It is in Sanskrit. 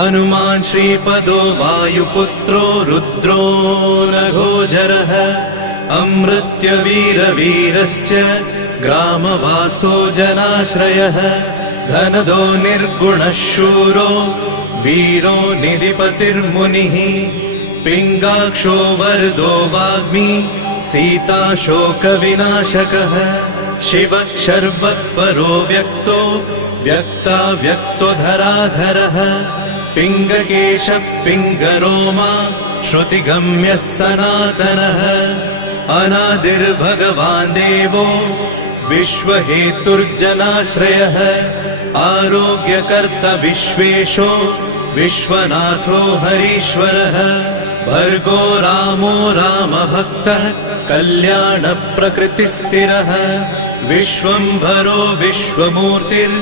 हनुमान् श्रीपदो वायुपुत्रो रुद्रो नघोजरः अमृत्यवीरवीरश्च ग्रामवासो जनाश्रयः धनदो निर्गुणः शूरो वीरो निधिपतिर्मुनिः पिङ्गाक्षो वरदो वाग्मी सीता शोकविनाशकः शिवः शर्वपरो व्यक्तो व्यक्तो धराधरः पिङ्गकेशः पिङ्गरोमा श्रुतिगम्यः सनातनः अनादिर्भगवान् देवो विश्वहेतुर्जनाश्रयः आरोग्यकर्ता विश्वेशो विश्वनाथो हरीश्वरः भर्गो रामो रामभक्तः कल्याणप्रकृतिस्थिरः विश्वम्भरो विश्वमूर्तिर्